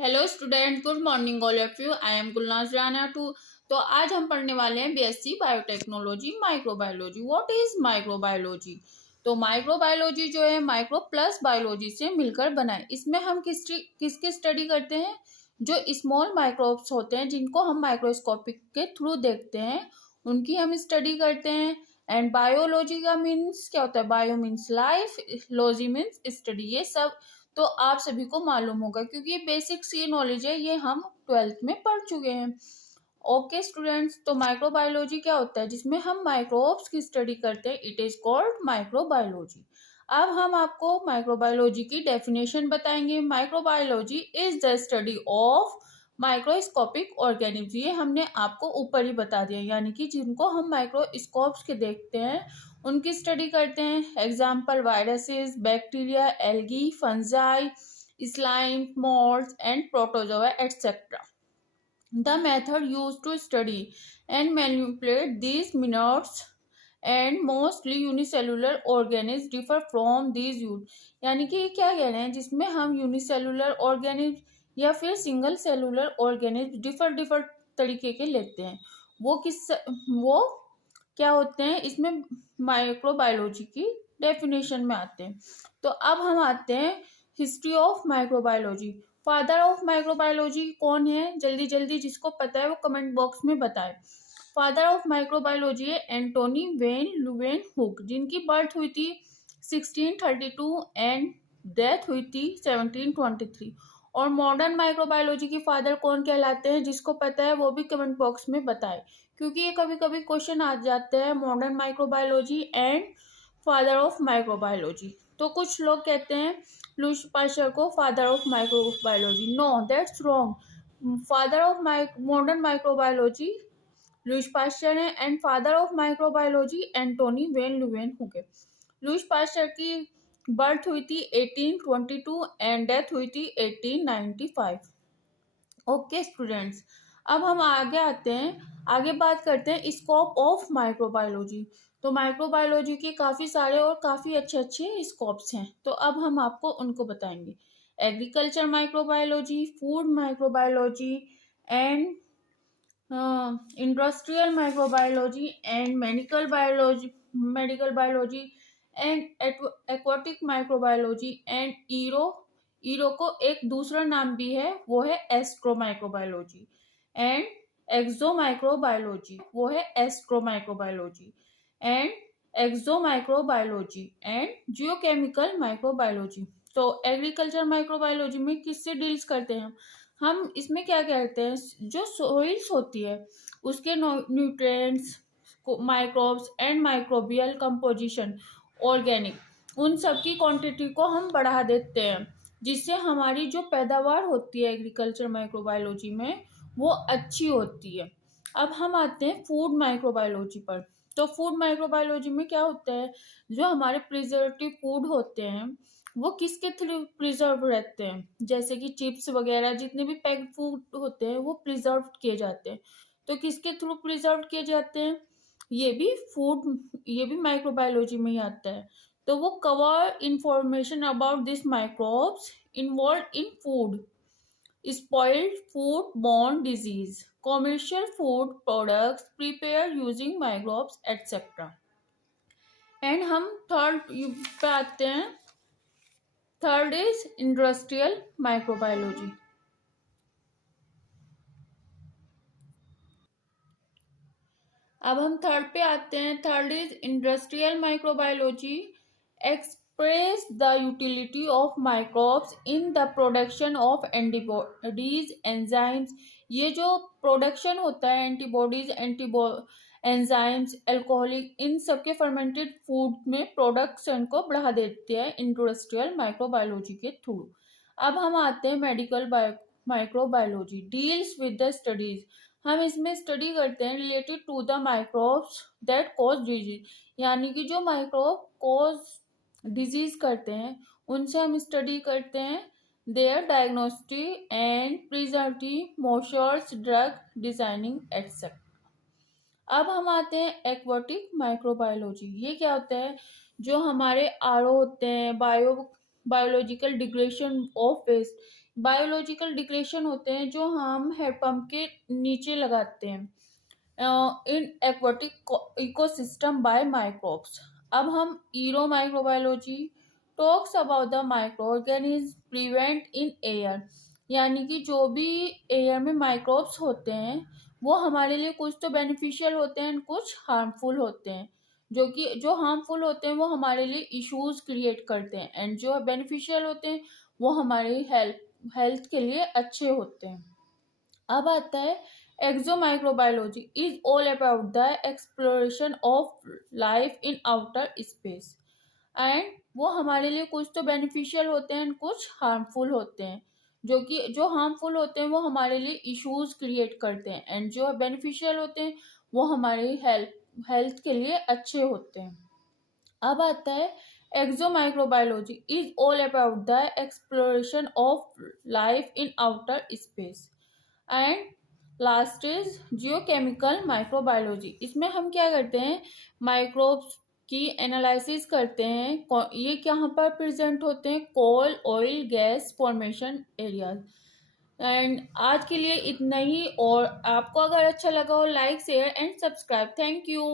Hello student, good morning all of you. I am Gulnaz Rana too. तो आज हम पढ़ने वाले हैं BSc biotechnology microbiology. What is microbiology? तो माइक्रोबायोलॉजी जो है माइक्रो प्लस बायोलॉजी से मिलकर बना है। इसमें हम किसकी स्टडी करते हैं? जो स्मॉल माइक्रोब्स होते हैं जिनको हम माइक्रोस्कोपिक के थ्रू देखते हैं, उनकी हम स्टडी करते हैं। एंड बायोलॉजी का मीन्स क्या होता है? Bio means life, logy means study. ये सब तो आप सभी को मालूम होगा क्योंकि ये बेसिक सी नॉलेज है, ये हम 12th में पढ़ चुके हैं। ओके स्टूडेंट्स, तो माइक्रोबायोलॉजी क्या होता है? जिसमें हम माइक्रोब्स की स्टडी करते हैं, इट इज कॉल्ड माइक्रोबायोलॉजी। अब हम आपको माइक्रोबायोलॉजी की डेफिनेशन बताएंगे। Microbiology is the study of microscopic organism. ये हमने आपको ऊपर ही बता दिया, यानी कि जिनको हम माइक्रोस्कोप्स के देखते हैं उनकी स्टडी करते हैं। Example viruses, bacteria, algae, fungi, slime, moulds and protozoa etcetera. The method used to study and manipulate these minutes and mostly unicellular organisms differ from these use। यानी कि क्या कह रहे हैं? जिसमें हम यूनिसेलुलर ऑर्गेनिज्म या फिर सिंगल सेलुलर ऑर्गेनिज्म डिफर तरीके के लेते हैं। वो क्या होते हैं? इसमें माइक्रोबायोलॉजी की डेफिनेशन में आते हैं। तो अब हम आते हैं history of microbiology. Father of microbiology कौन है? जल्दी जल्दी जिसको पता है वो कमेंट बॉक्स में बताए। फादर ऑफ माइक्रोबायोलॉजी है एंटोनी वेन लुवेनहुक, जिनकी बर्थ हुई थी 1632 एंड डेथ हुई थी 1723। और मॉडर्न माइक्रोबायोलॉजी के फादर कौन कहलाते हैं? जिसको पता है वो भी कमेंट बॉक्स में बताए, क्योंकि ये कभी कभी क्वेश्चन आ जाते हैं modern microbiology and father of microbiology. तो कुछ लोग कहते हैं लुईस पास्चर को father of microbiology. No, that's wrong. Father of modern microbiology Louis Pasteur है and father of microbiology Antonie van Leeuwenhoek है। लुईस पास्चर की बर्थ हुई थी 1822 एंड डेथ हुई थी 1895। ओके स्टूडेंट्स, अब हम आगे आते हैं, आगे बात करते हैं स्कोप ऑफ माइक्रोबायोलॉजी। तो माइक्रोबायोलॉजी के काफ़ी सारे और काफ़ी अच्छे अच्छे स्कोप्स हैं, तो अब हम आपको उनको बताएंगे। Agriculture microbiology, food microbiology and industrial microbiology and medical biology and aquatic microbiology and aero को एक दूसरा नाम भी है, वो है astro microbiology. And exo microbiology, वो है astro microbiology and exo microbiology and geochemical microbiology. तो एग्रीकल्चर माइक्रोबायोलॉजी में किससे डील्स करते हैं हम इसमें क्या कहते हैं? जो सोइल्स होती है उसके nutrients, microbes and microbial composition, organic, उन सब की क्वांटिटी को हम बढ़ा देते हैं, जिससे हमारी जो पैदावार होती है एग्रीकल्चर माइक्रोबायोलॉजी में वो अच्छी होती है। अब हम आते हैं फूड माइक्रोबायोलॉजी पर। तो फूड माइक्रोबायोलॉजी में क्या होता है? जो हमारे प्रिजर्वेटिव फूड होते हैं वो किसके थ्रू प्रिजर्व रहते हैं? जैसे कि चिप्स वगैरह जितने भी पैक्ड फूड होते हैं वो प्रिजर्व किए जाते हैं। तो किसके थ्रू प्रिजर्व किए जाते हैं? ये भी माइक्रोबायोलॉजी में ही आता है। तो वो cover information about this microbes involve in food, spoiled food borne disease, commercial food products prepared using microbes etc. And हम थर्ड पे आते हैं। Third is industrial microbiology. अब हम थर्ड पे आते हैं। Third is industrial microbiology express the utility of microbes in the production of antibodies enzymes. ये जो प्रोडक्शन होता है एंटीबॉडीज, एंजाइम्स, अल्कोहलिक, इन सबके फर्मेंटेड फूड में प्रोडक्शन को बढ़ा देते हैं इंडस्ट्रियल माइक्रोबायोलॉजी के थ्रू। अब हम आते हैं medical microbiology deals with the studies. हम इसमें स्टडी करते हैं related to the microbes that cause disease, यानी कि जो माइक्रोब कॉज डिजीज करते हैं उनसे हम स्टडी करते हैं their diagnostic and preservative measures, drug designing etcetera. अब हम आते हैं एक्वाटिक माइक्रोबायोलॉजी। ये क्या होता है? जो हमारे आरओ होते हैं, biological degradation of waste, biological degradation होते हैं जो हम हैंडपंप के नीचे लगाते हैं in aquatic ecosystem by microbes. अब हम aero microbiology talks about the micro organism prevent in air, यानी कि जो भी एयर में माइक्रोब्स होते हैं वो हमारे लिए कुछ तो बेनिफिशियल होते हैं, कुछ हार्मफुल होते हैं। जो हार्मफुल होते हैं वो हमारे लिए इश्यूज क्रिएट करते हैं, एंड जो बेनिफिशियल होते हैं वो हमारी हेल्थ के लिए अच्छे होते हैं। अब आता है exomicrobiology is all about the exploration of life in outer space, and वो हमारे लिए कुछ तो बेनिफिशियल होते हैं, कुछ हार्मफुल होते हैं। जो हार्मफुल होते हैं वो हमारे लिए इश्यूज क्रिएट करते हैं, एंड जो बेनिफिशियल होते हैं वो हमारी हेल्थ के लिए अच्छे होते हैं। अब आता है exomicrobiology is all about the exploration of life in outer space, and last is geochemical microbiology. इसमें हम क्या करते हैं, माइक्रोब्स की एनालिसिस करते हैं, ये कहाँ पर प्रेजेंट होते हैं, coal oil gas formation areas. And आज के लिए इतना ही, और आपको अगर अच्छा लगा हो like share and subscribe. Thank you.